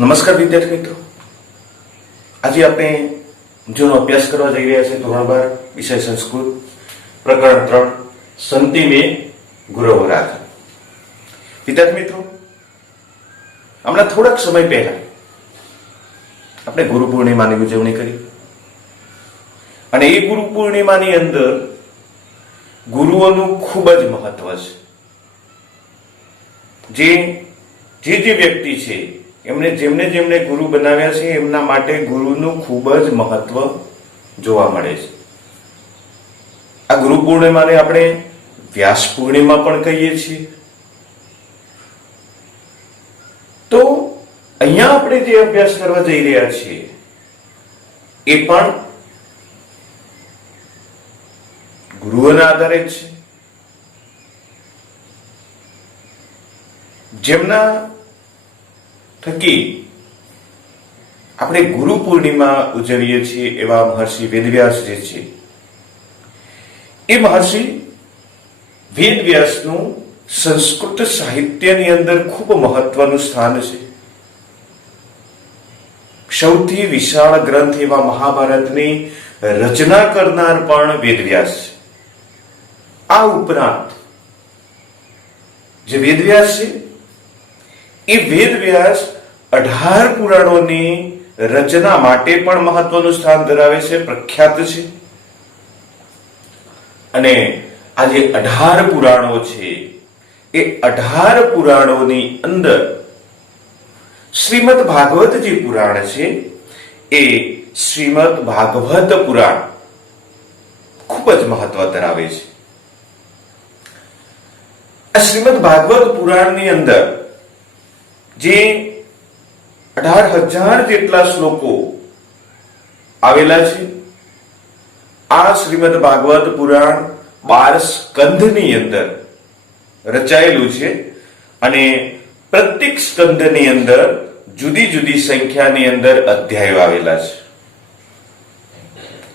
નમસ્કાર વિદ્યાર્થી મિત્રો, આજે આપણે જેનો અભ્યાસ કરવા જઈ રહ્યા છે ધોરણ 12 વિષય સંસ્કૃત પ્રકરણ 3 સંતિ મે ગુરવ રાખ. વિદ્યાર્થી મિત્રો, હમણાં થોડાક સમય પહેલા આપણે ગુરુ પૂર્ણિમાની ઉજવણી કરી અને એ ગુરુ પૂર્ણિમાની અંદર ગુરુઓનું ખૂબ જ મહત્વ છે. જે વ્યક્તિ છે એમને જેમને ગુરુ બનાવ્યા છે એમના માટે ગુરુનું ખૂબ જ મહત્વ જોવા મળે છે. આ ગુરુ પૂર્ણિમાને આપણે વ્યાસ પૂર્ણિમા પણ કહીએ છીએ. તો અહીંયા આપણે જે અભ્યાસ કરવા જઈ રહ્યા છીએ એ પણ ગુરુઓના આધારે છે, જેમના થકી આપણે ગુરુ પૂર્ણિમા ઉજવીએ છીએ. એવા મહર્ષિ વેદવ્યાસ જે છે એ મહર્ષિ વેદવ્યાસનું સંસ્કૃત સાહિત્યની અંદર ખૂબ મહત્વનું સ્થાન છે. સૌથી વિશાળ ગ્રંથ એવા મહાભારતની રચના કરનાર પણ વેદવ્યાસ છે. આ ઉપરાંત જે વેદવ્યાસ છે એ વેદવ્યાસ 18 પુરાણોની રચના માટે પણ મહત્વનું સ્થાન ધરાવે છે, પ્રખ્યાત છે. અને આ જે 18 પુરાણો છે એ 18 પુરાણોની અંદર શ્રીમદ ભાગવત જે પુરાણ છે એ શ્રીમદ ભાગવત પુરાણ ખૂબ જ મહત્વ ધરાવે છે. આ શ્રીમદ ભાગવત પુરાણની અંદર જે 18,000 જેટલા શ્લોકો આવેલા છે. આ શ્રીમદ ભાગવત પુરાણ 12 સ્કંધની અંદર રચાયેલું છે અને પ્રત્યેક સ્કંધની અંદર જુદી જુદી સંખ્યાની અંદર અધ્યાયો આવેલા છે.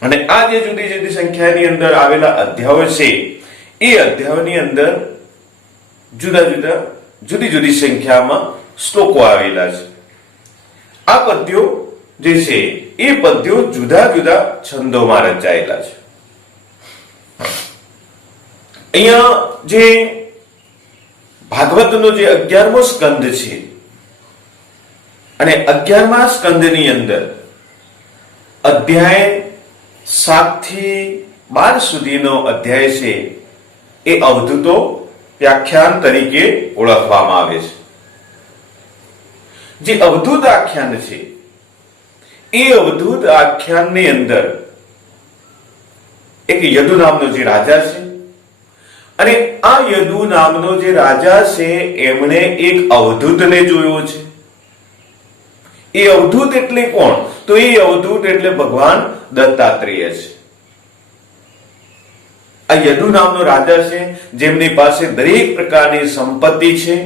અને આ જે જુદી જુદી સંખ્યાની અંદર આવેલા અધ્યાયો છે એ અધ્યાયોની અંદર જુદી જુદી સંખ્યામાં શ્લોકો આવેલા છે. આ પદ્યો જે છે એ પદ્યો જુદા જુદા છંદોમાં રચાયેલા છે. અહીંયા જે ભાગવતનો જે 11મો સ્કંદ છે અને 11મા સ્કંદની અંદર અધ્યાય 7 થી 12 સુધીનો અધ્યાય છે એ અવધૂતો વ્યાખ્યાન તરીકે ઓળખવામાં આવે છે. જે અવધૂત આખ્યાન છે એ અવધૂત આખ્યાનની અંદર એક યદુ નામનો જે રાજા છે અને આ યદુ નામનો જે રાજા છે એમણે એક અવધૂતને જોયો છે. એ અવધૂત એટલે કોણ? તો એ અવધૂત એટલે ભગવાન દત્તાત્રેય છે. આ યદુ નામનો રાજા છે જેમની પાસે દરેક પ્રકારની સંપત્તિ છે,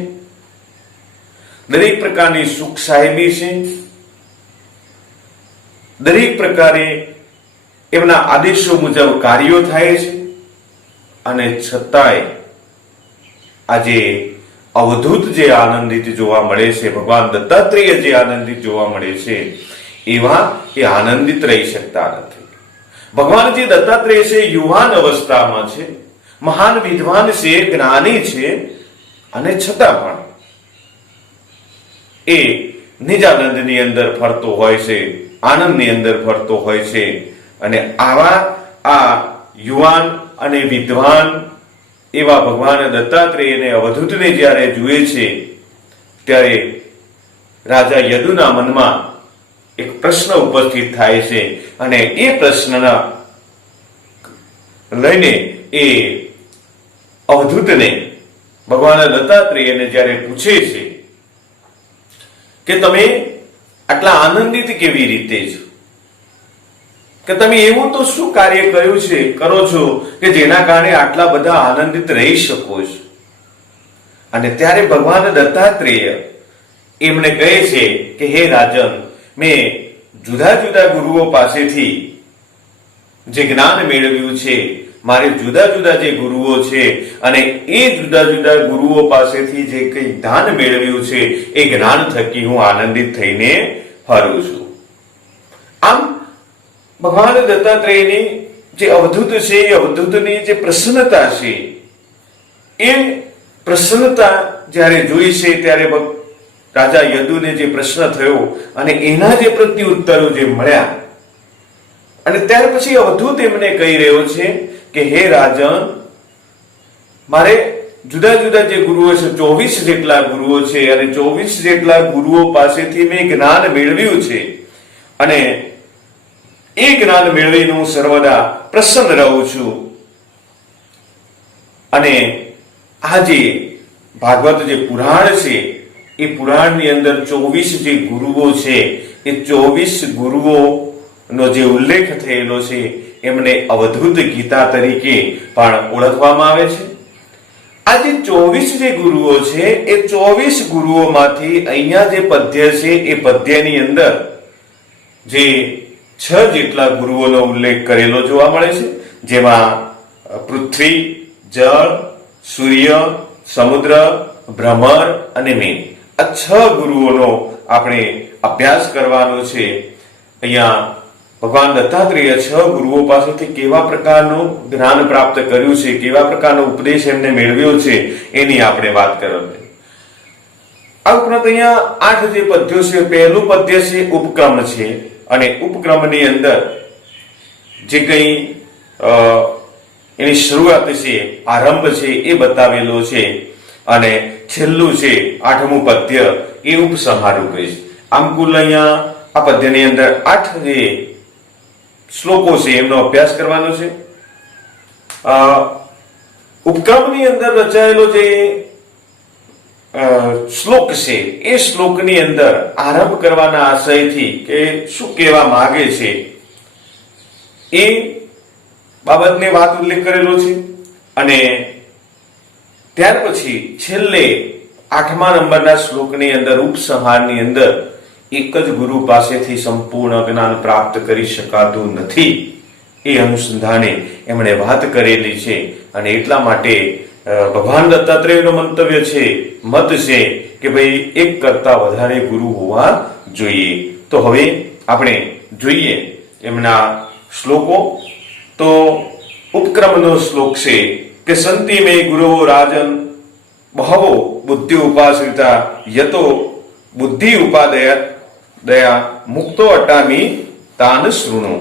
દરેક પ્રકારની સુખ સાહેબી છે, દરેક પ્રકારે એમના આદેશો મુજબ કાર્યો થાય છે. અને છતાંય આજે અવધૂત જે આનંદિત જોવા મળે છે, ભગવાન દત્તાત્રેય જે આનંદિત જોવા મળે છે એવા એ આનંદિત રહી શકતા નથી. ભગવાન જે દત્તાત્રેય છે યુવાન અવસ્થામાં છે, મહાન વિદ્વાન છે, જ્ઞાની છે, અને છતાં પણ એ નિજાનંદની અંદર ફરતો હોય છે, આનંદની અંદર ફરતો હોય છે. અને આવા આ યુવાન અને વિદ્વાન એવા ભગવાન દત્તાત્રેયને અવધૂતને જ્યારે જુએ છે ત્યારે રાજા યદુના મનમાં એક પ્રશ્ન ઉપસ્થિત થાય છે અને એ પ્રશ્નના લઈને એ અવધૂતને ભગવાન દત્તાત્રેયને જ્યારે પૂછે છે કે તમે આટલા આનંદિત કેવી રીતે છો, કે તમે એવું તો શું કાર્ય કરો છો કે જેના કારણે આટલા બધા આનંદિત રહી શકો છો? અને ત્યારે ભગવાન દત્તાત્રેય એમને કહે છે કે હે રાજન, મેં જુદા જુદા ગુરુઓ પાસેથી જે જ્ઞાન મેળવ્યું છે મારે જુદા જુદા જે ગુરુઓ છે અને એ જુદા જુદા ગુરુઓ પાસેથી જે કંઈ જ્ઞાન મેળવ્યું છે એ જ્ઞાન થકી હું આનંદિત થઈને ફરું છું. આમ ભગવાન દત્તાત્રેયની જે અવધૂત છે એ અવધૂતની જે પ્રસન્નતા છે એ પ્રસન્નતા જ્યારે જોઈ છે ત્યારે રાજા યદુને જે પ્રશ્ન થયો અને એના જે પ્રત્યુત્તરો જે મળ્યા અને ત્યાર પછી અવધૂત એમને કહી રહ્યો છે કે હે રાજન, મારે જુદા જુદા જે ગુરુઓ છે 24 જેટલા ગુરુઓ છે અને 24 જેટલા ગુરુઓ પાસેથી મેં જ્ઞાન મેળવ્યું છે અને એ જ્ઞાન મેળવીને હું સર્વદા પ્રસન્ન રહું છું. અને આ જે ભાગવત જે પુરાણ છે એ પુરાણની અંદર 24 જે ગુરુઓ છે એ 24 ગુરુઓ નો જે ઉલ્લેખ થયેલો છે એમને અવધૂત ગીતા તરીકે પણ ઓળખવામાં આવે છે. આ જે 24 જે ગુરુઓ છે એ 24 ગુરુઓમાંથી અહીંયા જે પદ્ય છે એ પદ્યની અંદર જે 6 જેટલા ગુરુઓનો ઉલ્લેખ કરેલો જોવા મળે છે, જેમાં પૃથ્વી, જળ, સૂર્ય, સમુદ્ર, ભ્રમર અને મેઘ, આ 6 ગુરુઓનો આપણે અભ્યાસ કરવાનો છે. અહીંયા ભગવાન દત્તાત્રેય 6 ગુરુઓ પાસેથી કેવા પ્રકારનું જ્ઞાન પ્રાપ્ત કર્યું છે, કેવા પ્રકારનો ઉપદેશ એમને મેળવ્યો છે એની આપણે વાત કરવાની. આ ઉપરાંત અહીંયા 8 જે પદ્યો છે, પહેલું પદ્ય છે ઉપક્રમ છે અને ઉપક્રમની અંદર જે કંઈ એની શરૂઆત છે, આરંભ છે એ બતાવેલો છે અને છેલ્લું છે 8મું પદ્ય એ ઉપસંહાર રૂપે છે. આમ કુલ અહીંયા આ પદ્યની અંદર 8 જે શ્લોકો છે એમનો અભ્યાસ કરવાનો છે. ઉપક્રમની અંદર રચાયેલો જે શ્લોક છે એ શ્લોકની અંદર આરંભ કરવાના આશયથી કે શું કહેવા માંગે છે એ બાબતની વાત ઉલ્લેખ કરેલો છે અને ત્યાર પછી છેલ્લે 8મા નંબરના શ્લોકની અંદર ઉપસંહારની અંદર એક જ ગુરુ પાસેથી સંપૂર્ણ જ્ઞાન પ્રાપ્ત કરી શકાતું નથી એ અનુસંધાને એમણે વાત કરેલી છે. અને એટલા માટે ભગવાન દત્તાત્રેયનો મંતવ્ય છે, મત છે કે ભાઈ એક કરતા વધારે ગુરુ હોવા જોઈએ. તો હવે આપણે જોઈએ એમના શ્લોકો. તો ઉપક્રમનો શ્લોક છે કે સંતિ મે ગુરવો રાજન બહવો બુદ્ધિ ઉપાશ્રિતા યતો બુદ્ધિ ઉપાદયા મુક્તો અટામી તાન શૃણુ.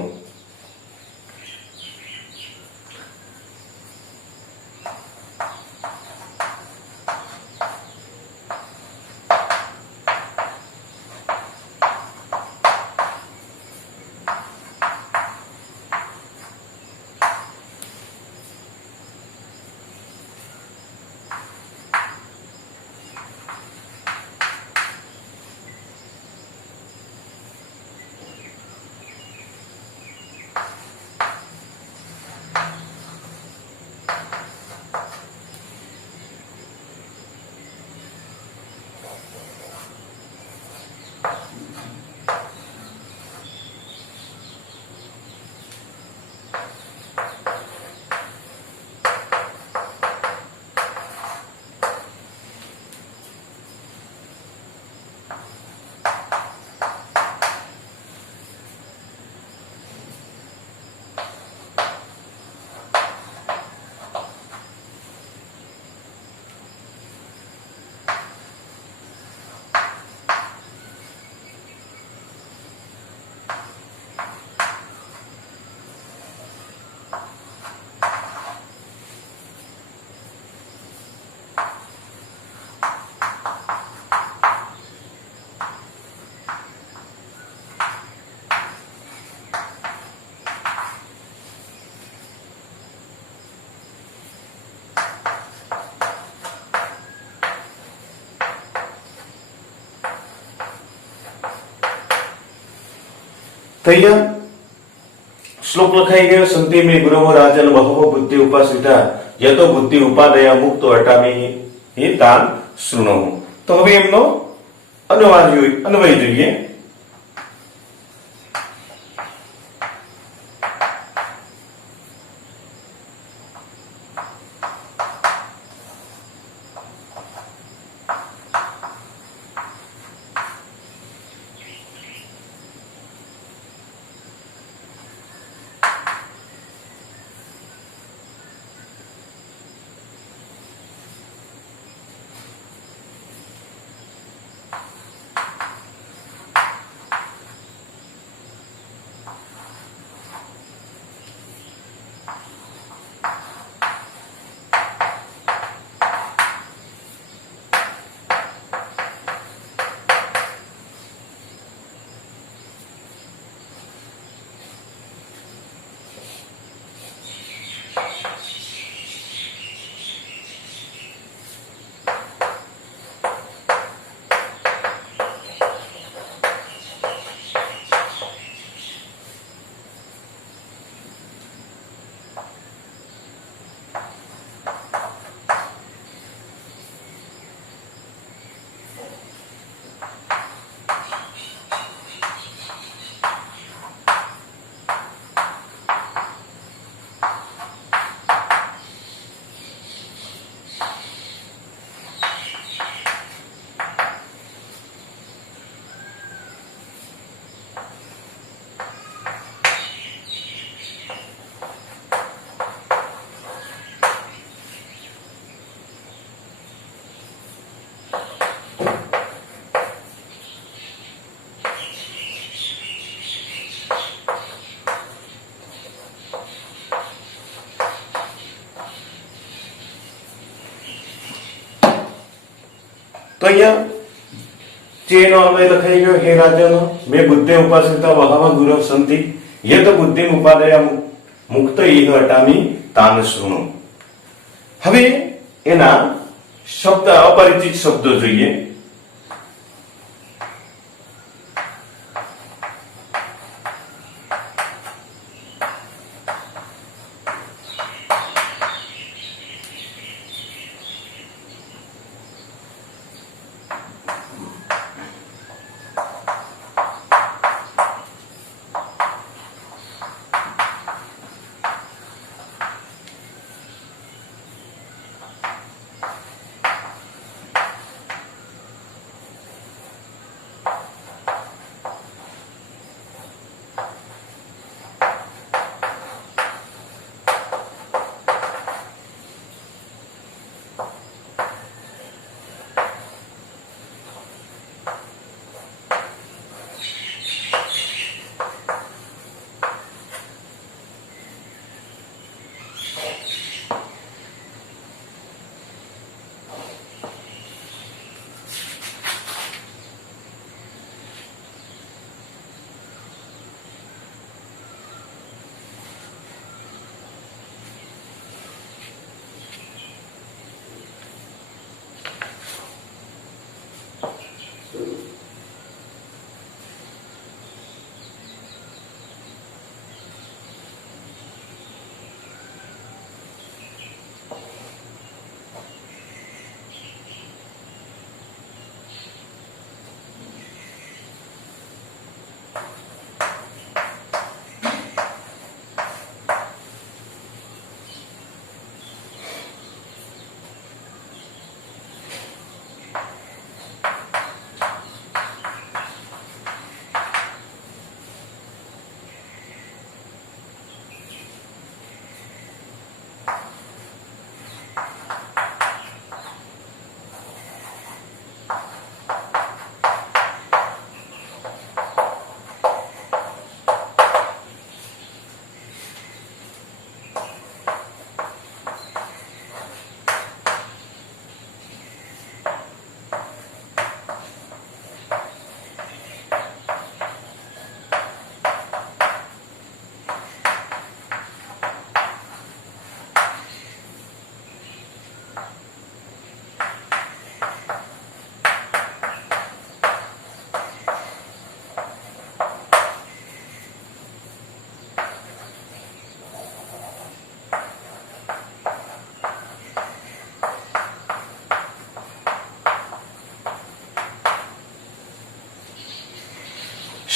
તૈયાર શ્લોક લખાઈ ગયો. સંતિ મે ગુરવો રાજન બહવો બુદ્ધિ ઉપાશ્રિતા યતો બુદ્ધિ ઉપાદયા મુક્તો અટામી તાન શૃણુ. તો હવે એમનો અન્વય જોઈએ. અહીંયા ચેનો અન્વય લખાઈ ગયો, હે રાજન મે બુદ્ધે ઉપાસિતા બહવ ગુરવ સંતિ યત બુદ્ધિમ ઉપાદયા મુક્ત ઇહ અટામી તાન શૃણુ. હવે એના શબ્દ અપરિચિત શબ્દો જોઈએ.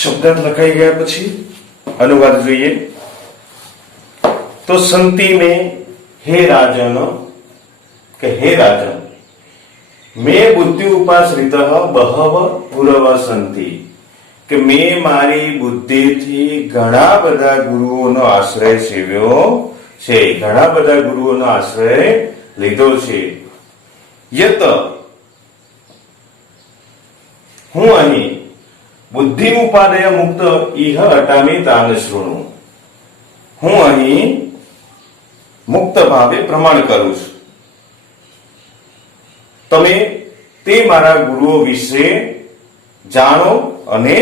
શબ્દાર્થ લખાઈ ગયા પછી અનુવાદ જોઈએ તો સંતિ में हे राजन કે હે રાજન મેં બુદ્ધિ ઉપાશ્રિત બહવ ગુરવ સંતિ કે મેં મારી બુદ્ધિથી ઘણા બધા ગુરુઓનો આશ્રય સેવ્યો છે, ઘણા બધા ગુરુઓનો આશ્રય લીધો છે. યત હું અહીં બુદ્ધિ ઉપાદય મુક્ત ઇહ અટામી તાન શૃણુ. હું અહીં મુક્ત ભાવે પ્રમાણ કરું છું. તમે તે મારા ગુરુઓ વિશે જાણો અને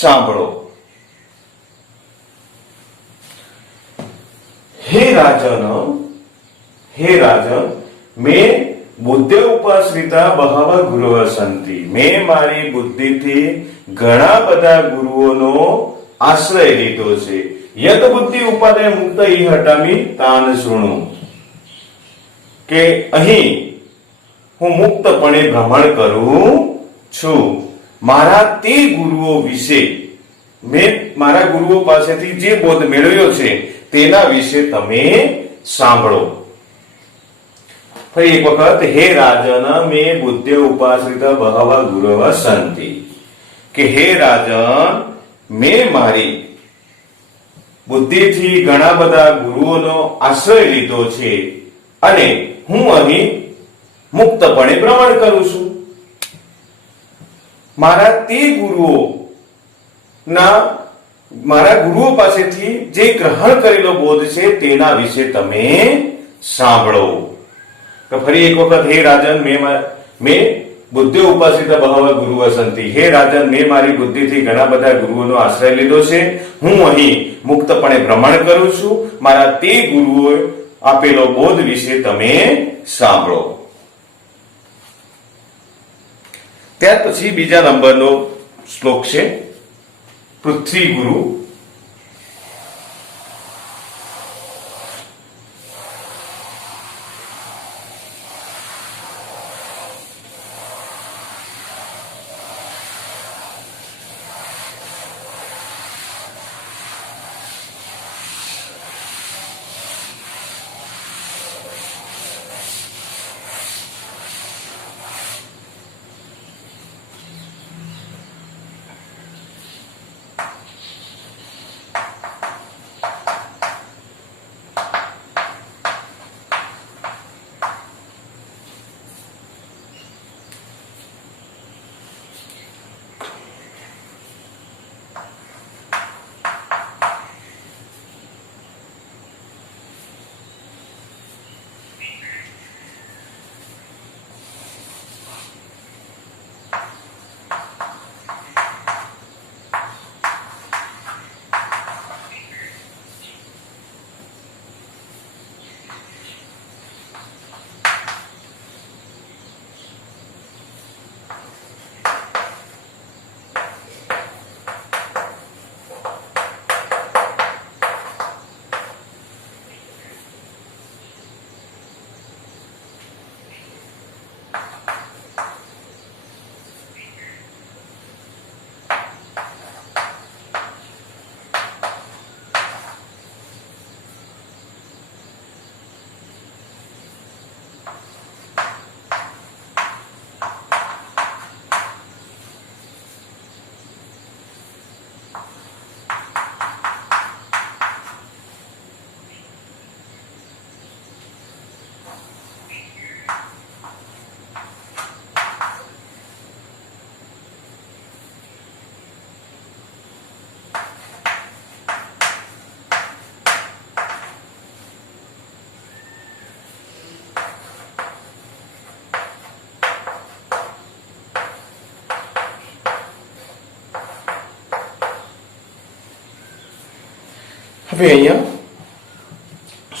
સાંભળો. હે રાજન મેં બુદ્ધે ઉપાશ્રિતા બહવ ગુરવ સંતિ મેં મારી બુદ્ધિથી ઘણા બધા ગુરુઓનો આશ્રય લીધો છે. યત બુદ્ધિ ઉપાદય મુક્ત ઇહ હટામી તાન શૃણુ કે અહીં હું મુક્તપણે ભ્રમણ કરું છું. મારા તે ગુરુઓ વિશે મેં મારા ગુરુઓ પાસેથી જે બોધ મેળવ્યો છે તેના વિશે તમે સાંભળો. ફરી એક વખત હે રાજન મેં બુદ્ધે ઉપાશ્રિતા બહવ ગુરવ સંતિ કે હે રાજન મેં મારી બુદ્ધિથી ઘણા બધા ગુરુઓનો આશ્રય લીધો છે અને હું અહીં મુક્તપણે ભ્રમણ કરું છું. મારા તે ગુરુઓ પાસેથી જે ગ્રહણ કરેલો બોધ છે તેના વિશે તમે સાંભળો. તો ફરી એક વખત હે રાજન મેં બુદ્ધિ ઉપાસિત બહવ ગુરુઓ સંતિ. હે રાજન, મેં મારી બુદ્ધિથી ઘણા બધા ગુરુઓનો આશ્રય લીધો છે. હું અહીં મુક્તપણે ભ્રમણ કરું છું. મારા તે ગુરુઓએ આપેલો બોધ વિશે તમે સાંભળો. ત્યાર પછી બીજા નંબરનો શ્લોક છે પૃથ્વી ગુરુ. હવે અહીંયા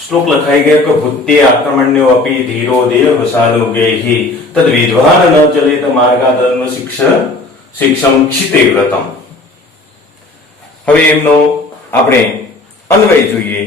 શ્લોક લખાઈ ગયો કે ભૂતે આક્રમણ્યો અપી ધીરો દેવ વસાલો ગેહી તદ વિદ્વાન ન ચલિત માર્ગાદર્મ શિક્ષમ ક્ષિતે વ્રતમ. હવે એમનો આપણે અન્વય જોઈએ.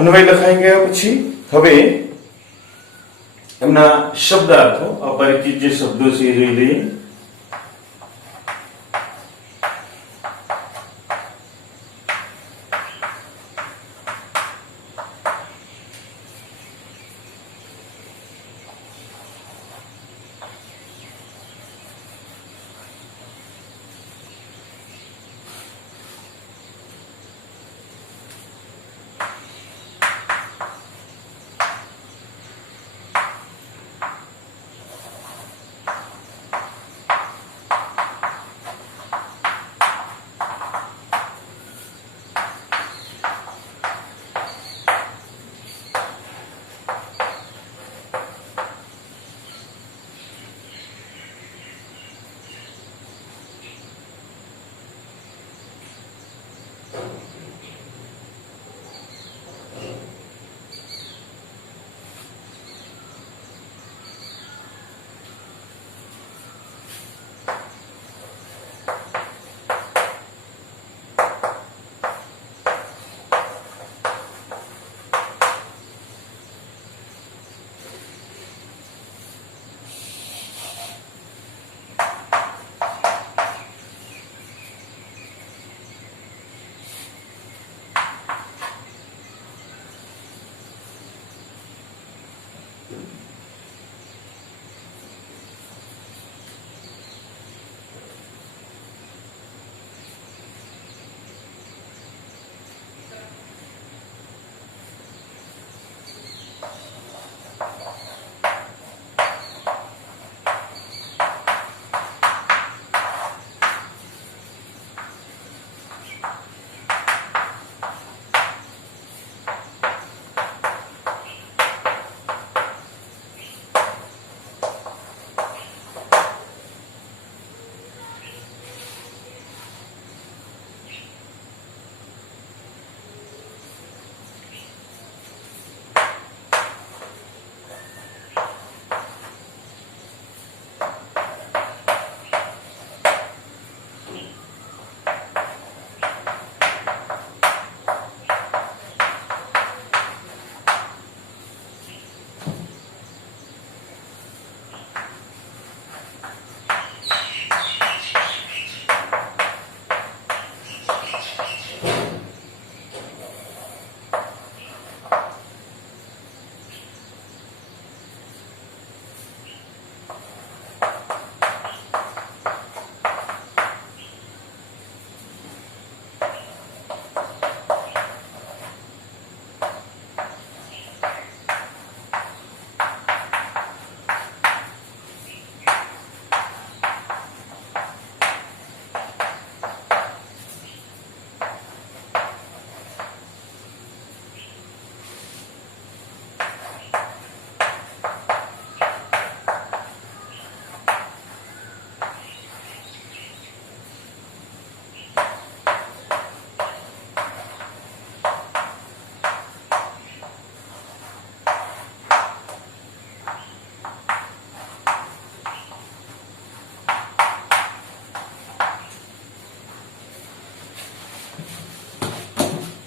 અન્વય લખાઈ ગયા પછી હવે એમના શબ્દાર્થો, અપરિચિત જે શબ્દો છે એ જોઈ લઈએ.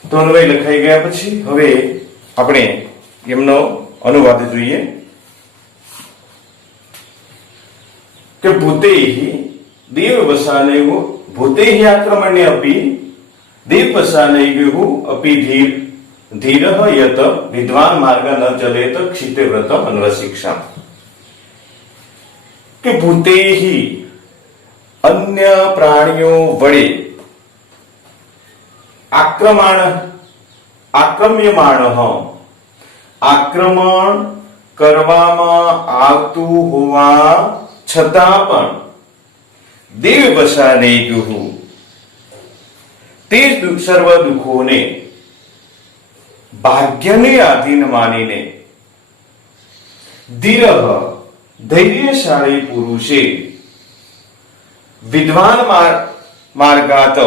તો અન્વય લખાઈ ગયા પછી હવે આપણે એમનો અનુવાદ જોઈએ કે ભૂતેહી દેવવસાનેહુ ભૂતેહી આક્રમણ્ય અપી દેવવસાનેહુ અપી ધીરઃ યત વિદ્વાન માર્ગ ન ચલેત ક્ષિતે વ્રત અન્વશિક્ષા કે ભૂતેહી અન્ય પ્રાણીઓ વડે આક્રમણ કરવામાં આવતું હોવા છતાં પણ દેવવસાનેહુ તે સર્વ દુઃખોને ભાગ્યને આધીન માનીને ધૈર્યશાળી પુરુષે વિદ્વાન માર્ગાત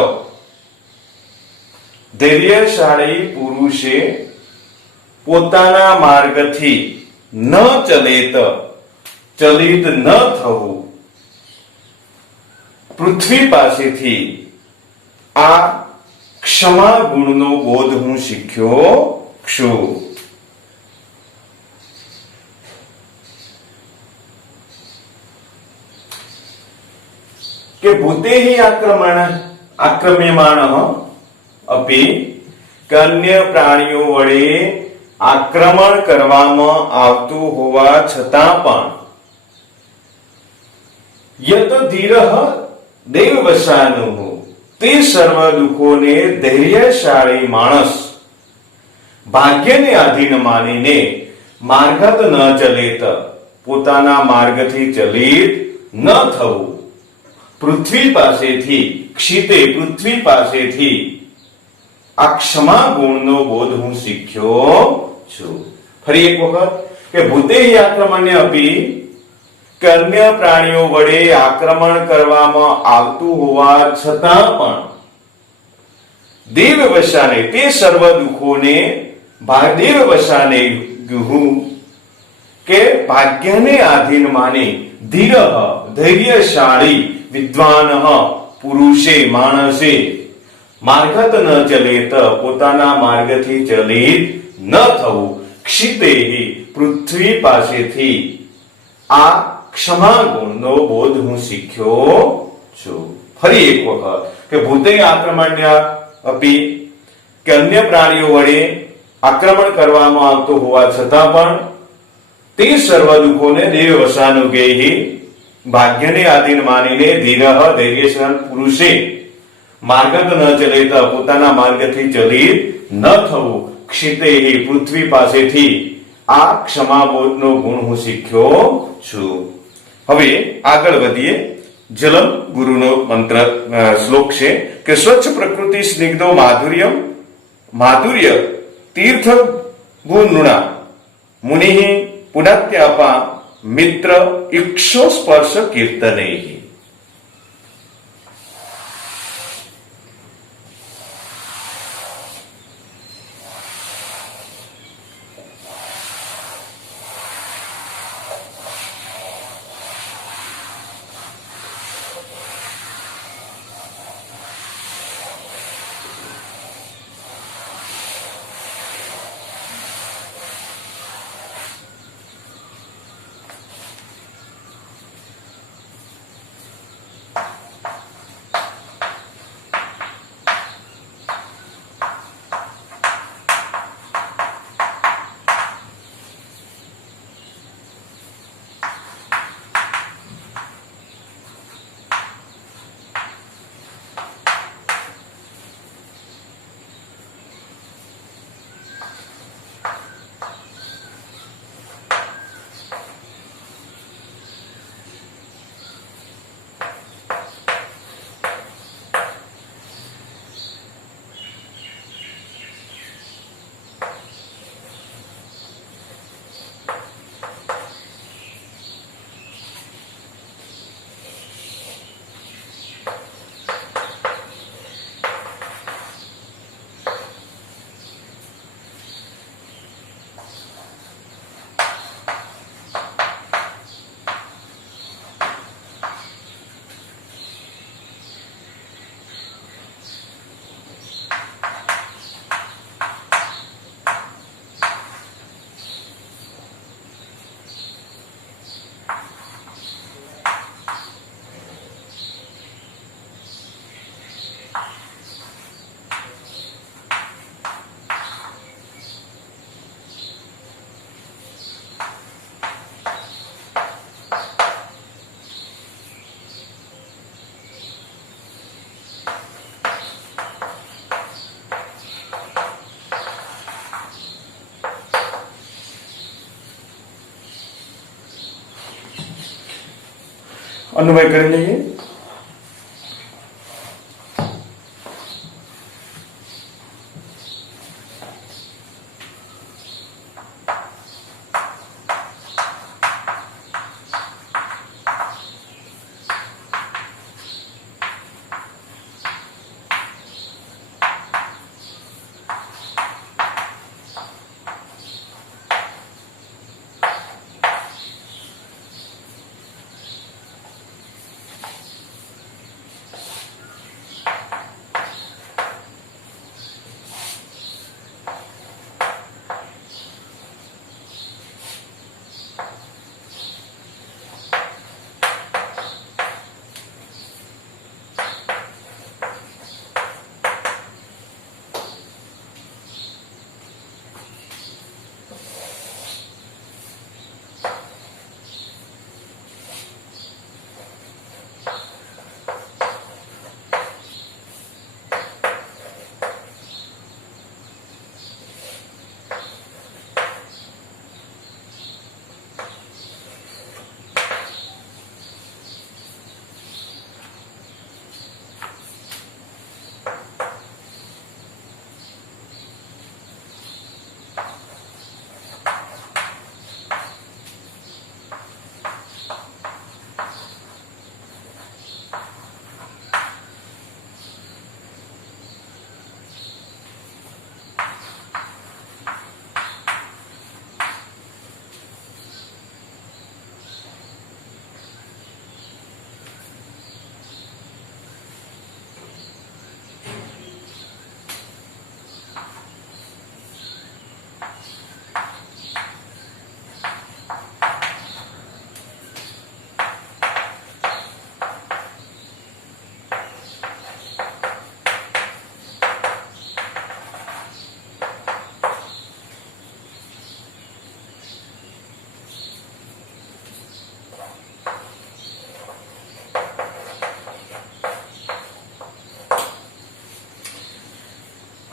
ધૈર્યશાળી પુરુષે પોતાના માર્ગથી ન ચલિત ન થવું પૃથ્વી પાસેથી આ ક્ષમા ગુણનો બોધ હું શીખ્યો છું કે ભૂતેહી આક્રમ્યમાણ અપી અન્ય પ્રાણીઓ વડે આક્રમણ કરવામાં આવતું હોવા છતાં પણ યત ધીરઃ દેવવસાનુઃ તે સર્વ દુઃખોને ધૈર્યશાળી માણસ ભાગ્યને આધીન માનીને માર્ગત ન ચલેત પોતાના માર્ગથી ચલિત ન થવું પૃથ્વી પાસેથી ક્ષિતે પૃથ્વી પાસેથી આ ક્ષમા ગુણનો બોધ હું શીખ્યો છું ફરી એક વખત કે ભૂતેહી આક્રમણ્ય અપી કે અન્ય પ્રાણીઓ વડે આક્રમણ કરવામાં આવતું હોવા છતાં પણ દેવ વસાને તે સર્વ દુઃખોને દેવ વસાને ગુહુ કે ભાગ્યને આધીન માની ધીર ધૈર્યશાળી વિદ્વાન પુરુષે માણસે માર્ગત ન ચલેત પોતાના માર્ગથી ચલિત ન થવું ક્ષિતે પૃથ્વી પાસેથી આ ક્ષમા ગુણનો બોધ હું શીખ્યો છું. ફરી એક વખત કે ભૂતે આક્રમણ્ય અપી કે અન્ય પ્રાણીઓ વડે આક્રમણ કરવામાં આવતું હોવા છતાં પણ તે સર્વ દુઃખોને દેવ વસાનુગેહી ભાગ્યને આધીન માનીને ધીરહ ધૈર્યશાન પુરુષે માર્ગત ન ચલેતા પોતાના માર્ગથી ચલિત ન થવું ક્ષિતે પૃથ્વી પાસેથી આ ક્ષમાબોધનો ગુણ હું શીખ્યો છું. હવે આગળ વધીએ. જલમ ગુરુનો મંત્ર શ્લોક છે કે સ્વચ્છ પ્રકૃતિ સ્નિગ્ધો માધુર્ય તીર્થ ગુણુણા મુનિ પુનાત્યાપા મિત્ર ઇક્ષો સ્પર્શ કીર્તને. અન્વય કરી લઈએ.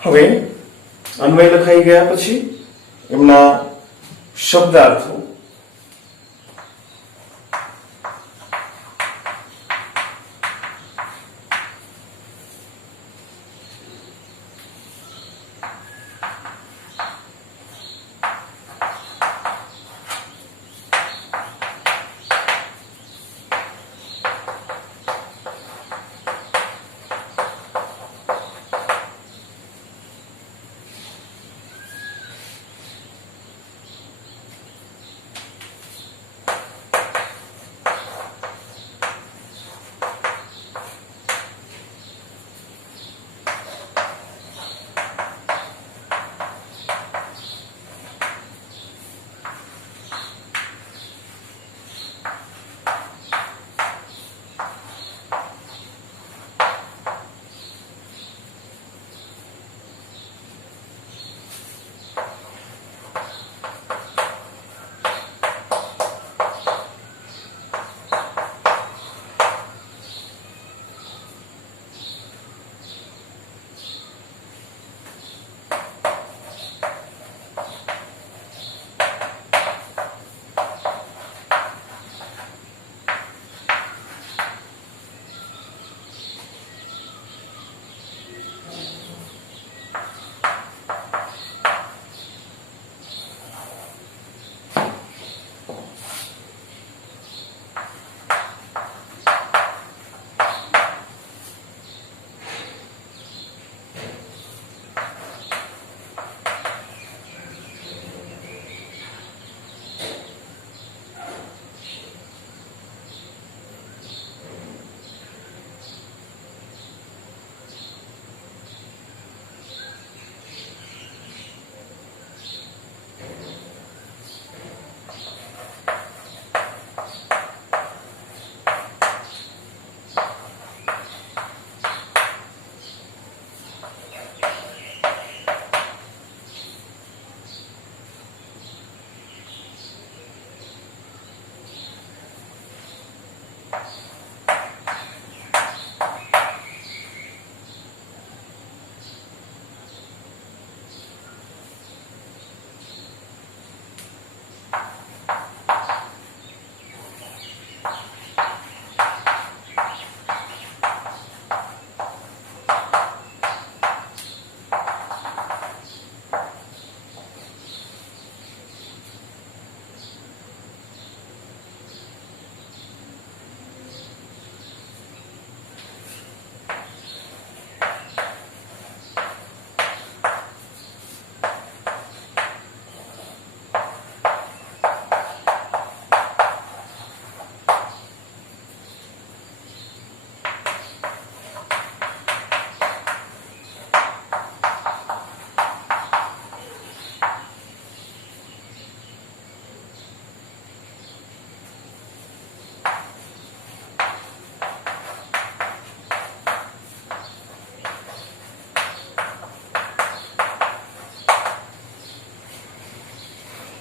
હવે અન્વય લખાઈ ગયા પછી એમના શબ્દાર્થો.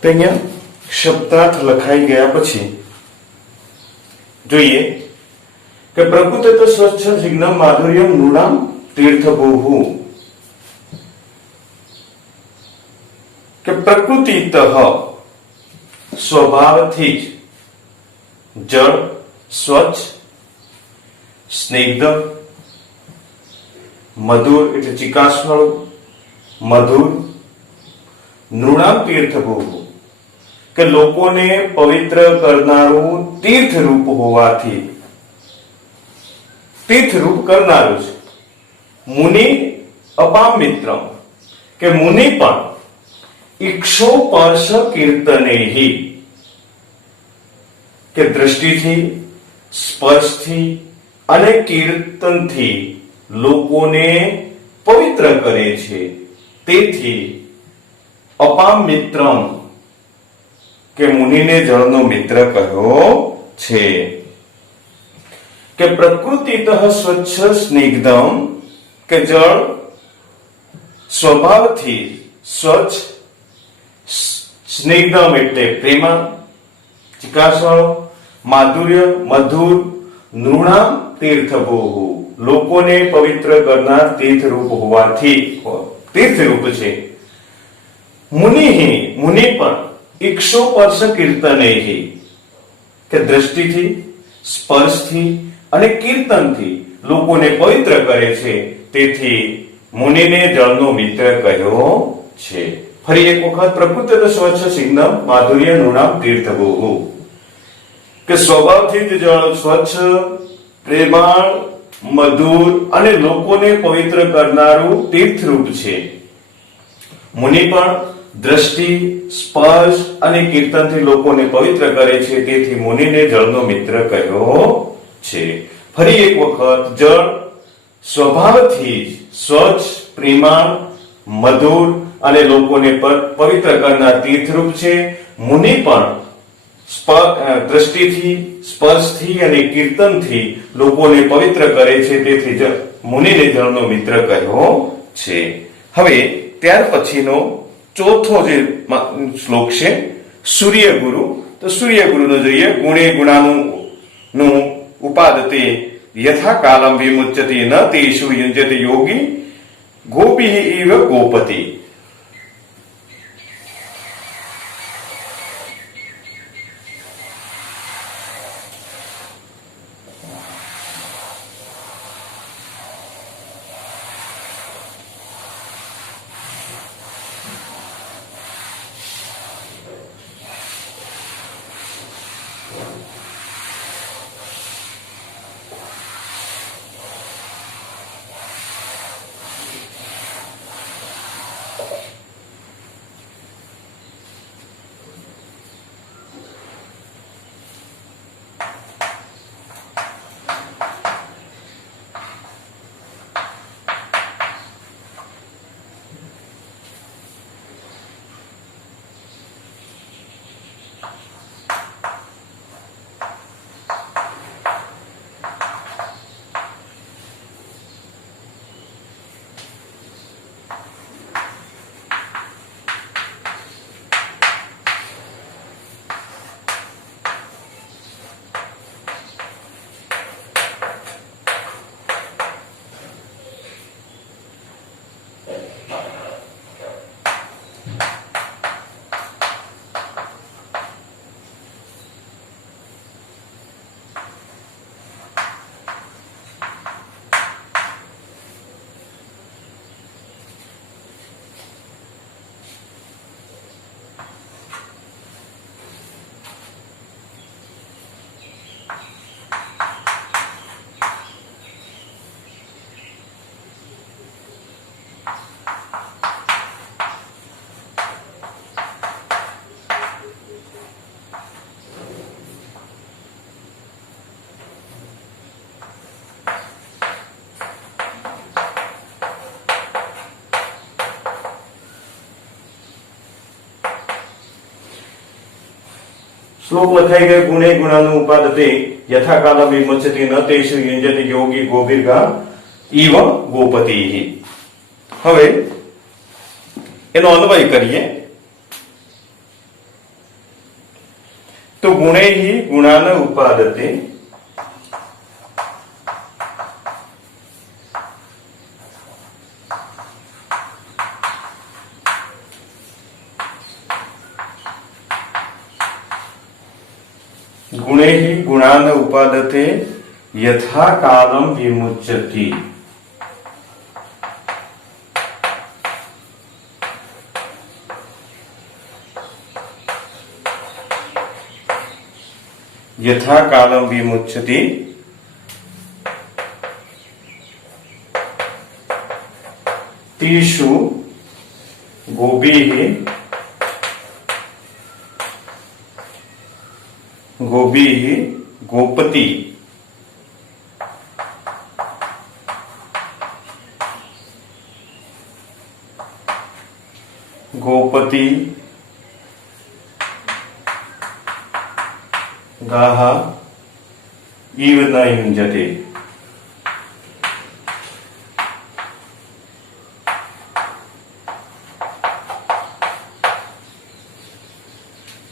તો અહીંયા શબ્દાર્થ લખાઈ ગયા પછી જોઈએ કે પ્રકૃતિત સ્વચ્છ સિગ્નમ માધુર્યમ નૃણામ તીર્થભૂહુ, કે પ્રકૃતિત સ્વભાવથી જ જળ સ્વચ્છ, સ્નિગ્ધ, મધુર એટલે ચિકાસવાળું, મધુર, નૃણામ તીર્થભૂહુ કે લોકોને પવિત્ર કરનારું તીર્થરૂપ હોવાથી, તીર્થરૂપ કરનારું છે. મુનિ અપામ મિત્રમ કે મુનિ પણ ઈક્ષોપર્શ કીર્તનેહિ કે દ્રષ્ટિથી, સ્પર્શથી અને કીર્તનથી લોકોને પવિત્ર કરે છે. તેથી અપામ મિત્રમ કે મુનિને જળનો મિત્ર કહ્યો છે. કે પ્રકૃતિતઃ સ્વચ્છ સ્નિગ્ધમ કે જળ સ્વભાવથી સ્વચ્છ, સ્નિગ્ધમ એટલે પ્રેમા, ચિકાસવાળો, માધુર્ય મધુર, નૃણામ તીર્થભૂહુ લોકોને પવિત્ર કરનાર તીર્થરૂપ હોવાથી तीर्थरूप छे। मुनिः मुनि पण इक्षोपर्श कीर्तनेहि કે દ્રષ્ટિથી, સ્પર્શથી અને કીર્તનથી લોકોને પવિત્ર કરે છે, તેથી મુનિને જળનો મિત્ર કહ્યો છે। ફરી એક વખત પ્રકૃત સ્વચ્છ સિંહ માધુર્ય નૃણામ તીર્થભૂ કે સ્વભાવથી જ જળ સ્વચ્છ, પ્રેમાળ, મધુર અને લોકોને પવિત્ર કરનારું તીર્થરૂપ છે। મુનિ પણ દ્રષ્ટિ, સ્પર્શ અને કીર્તનથી લોકોને પવિત્ર કરે છે, તેથી મુનિને જળનો મિત્ર કહ્યો છે। ફરી એક વખત જળ સ્વભાવથી સ્વચ્છ, પ્રેમાળ, મધુર અને લોકોને પવિત્ર કરનાર તીર્થરૂપ છે। મુનિ પણ દ્રષ્ટિથી, સ્પર્શથી અને કીર્તનથી લોકોને પવિત્ર કરે છે, તેથી મુનિને જળનો મિત્ર કહ્યો છે। હવે ત્યાર પછીનો ચોથો જે શ્લોક છે સૂર્યગુરુ, તો સૂર્યગુરુનો જોઈએ। ગુણે ગુણાનું ઉપાદતે યથા કાલમ વિમુચ્યતે ન તેષુ યુંજતે યોગી ગોપી ઇવ ગોપતિ। શ્લોક લખાઈ ગયો। ગુણે ગુણાનું ઉપાદતે યથા કાલમ વિમુચ્યતે ન તેષુ યુંજતે યોગી ગોભીર્ગા ઇવ ગોપતિઃ। હવે એનો અન્વય કરીએ તો ગુણૈઃ ગુણાન ઉપાદતે गुणैः गुणान् उपादते यथा कालं विमुच्यति। यथा कालं विमुच्यति तेषु गोपीः गोपीः गोपति। गोपति गाः इव न युञ्जते।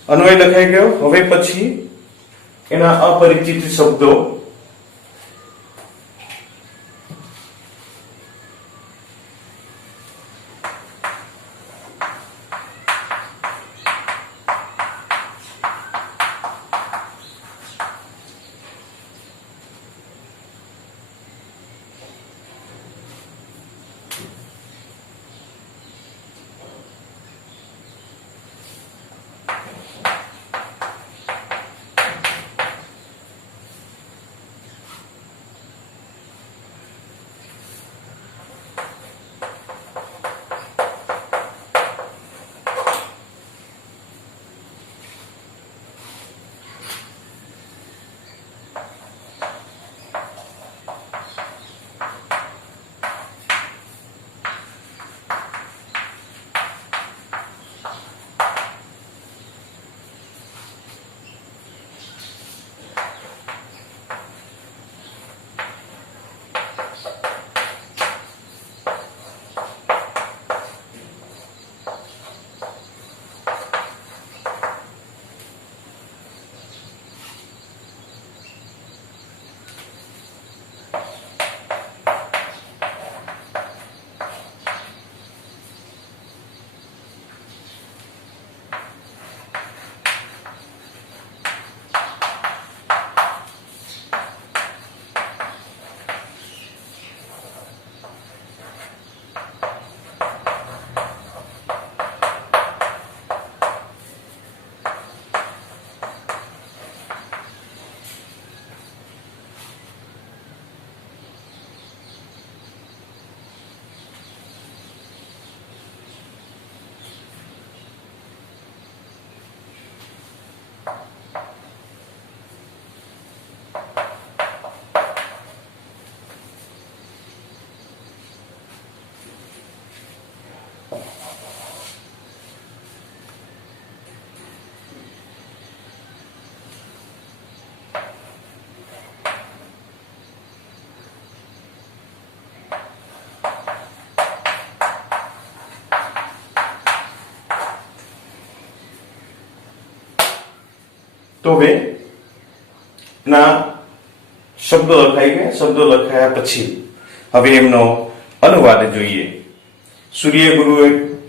અન્વય લખાઈ ગયો। હવે પછી એના અપરિચિત શબ્દો તો હવે ના શબ્દો લખાઈ ગયા. શબ્દો લખાયા પછી હવે એમનો અનુવાદ જોઈએ. સૂર્ય ગુરુ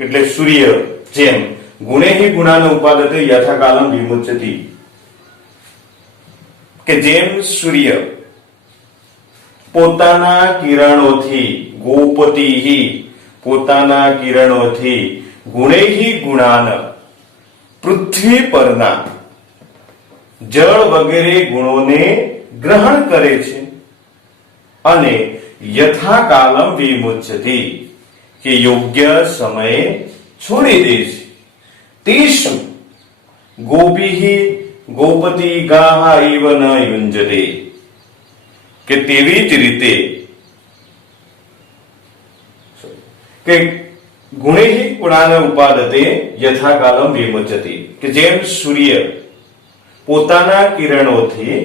એટલે સૂર્ય જેમ ગુણેહી ગુણાન ઉપાદતે યથાકાલમ વિમુચ્યતિ, કે જેમ સૂર્ય પોતાના કિરણોથી ગોપતિહિ પોતાના કિરણોથી ગુણેહી ગુણાન પૃથ્વી પરના જળ વગેરે ગુણોને ગ્રહણ કરે છે અને યથાકાલમ વિમુચ્યતિ, કે યોગ્ય સમયે છોડી દે છે. તેષુ ગોપીહિ ગોપતી ગાહ ઇવ ન યુંજતે, કે તેવી જ રીતે કે ગુણેહી ગુણાન ઉપાદતે યથાકાલમ વિમુચ્યતિ, કે જેમ સૂર્ય પોતાના કિરણોથી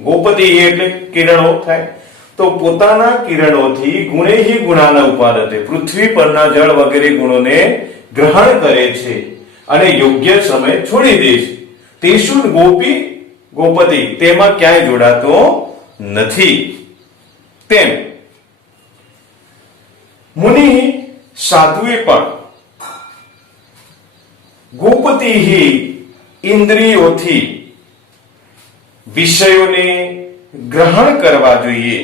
ગોપતી એટલે કિરણો થાય તો પોતાના કિરણોથી ગુણેહી ગુણાન ઉપાદતે પૃથ્વી પરના જળ વગેરે ગુણોને ગ્રહણ કરે છે અને યોગ્ય સમય છોડી દે છે. તેષુ ગોપતી તેમાં ક્યાંય જોડાતો નથી. તેમ મુનિ સાધુએ પણ ગોપતી ઇન્દ્રિયોથી વિષયોને ગ્રહણ કરવા જોઈએ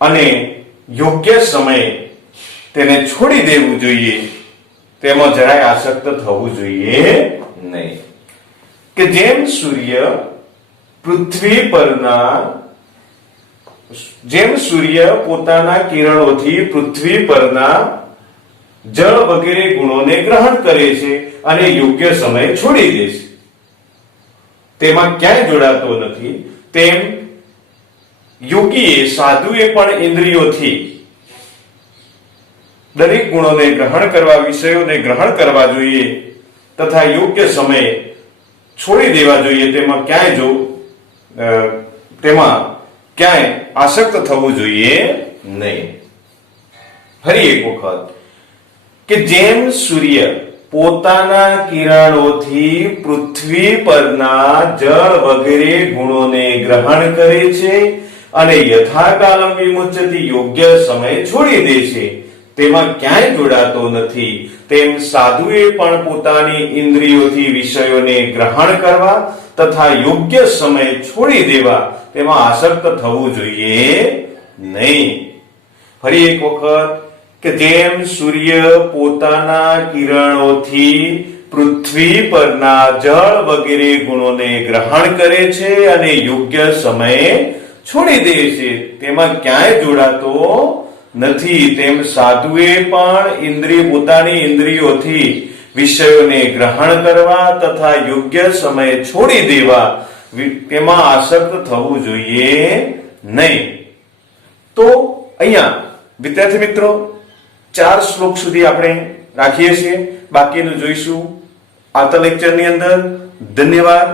અને યોગ્ય સમયે તેને છોડી દેવું જોઈએ. તેમાં જરાય આસક્ત થવું જોઈએ નહીં. કે જેમ સૂર્ય પૃથ્વી પરના પોતાના કિરણોથી પૃથ્વી પરના જળ વગેરે ગુણોને ગ્રહણ કરે છે અને યોગ્ય સમયે છોડી દે છે, તેમાં ક્યાંય જોડાતો નથી, તેમ યોગીએ સાધુએ પણ ઇન્દ્રિયોથી દરેક ગુણોને ગ્રહણ કરવા વિષયોને ગ્રહણ કરવા જોઈએ તથા યોગ્ય સમયે છોડી દેવા જોઈએ. તેમાં ક્યાંય આસક્ત થવું જોઈએ નહીં. ફરી એક વખત, કે જેમ સૂર્ય પોતાના કિરણોથી પૃથ્વી પરના જળ વગેરે ગુણોને ગ્રહણ કરે છે અને યથાકાલમ વિમુચ્યતિ યોગ્ય સમય છોડી દે છે, તેમાં ક્યાંય જોડાતો નથી, તેમ સાધુએ પણ પોતાની ઇન્દ્રિયોથી વિષયોને ગ્રહણ કરવા તથા યોગ્ય સમય છોડી દેવા તેમાં આસક્ત થવું જોઈએ નહીં. ફરી એક વખત, કે જેમ સૂર્ય પોતાના કિરણોથી પૃથ્વી પરના જળ વગેરે ગુણોને ગ્રહણ કરે છે અને યોગ્ય સમયે છોડી દે છે, તેમાં ક્યાંય જોડાતો નથી, તેમ સાધુએ પણ પોતાની ઇન્દ્રિયોથી વિષયોને ગ્રહણ કરવા તથા યોગ્ય સમયે છોડી દેવા તેમાં આસક્ત થવું જોઈએ નહીં. તો અહીંયા વિદ્યાર્થી મિત્રો 4 શ્લોક સુધી આપણે રાખીએ છીએ. બાકીનું જોઈશું આવતા લેક્ચરની અંદર. ધન્યવાદ.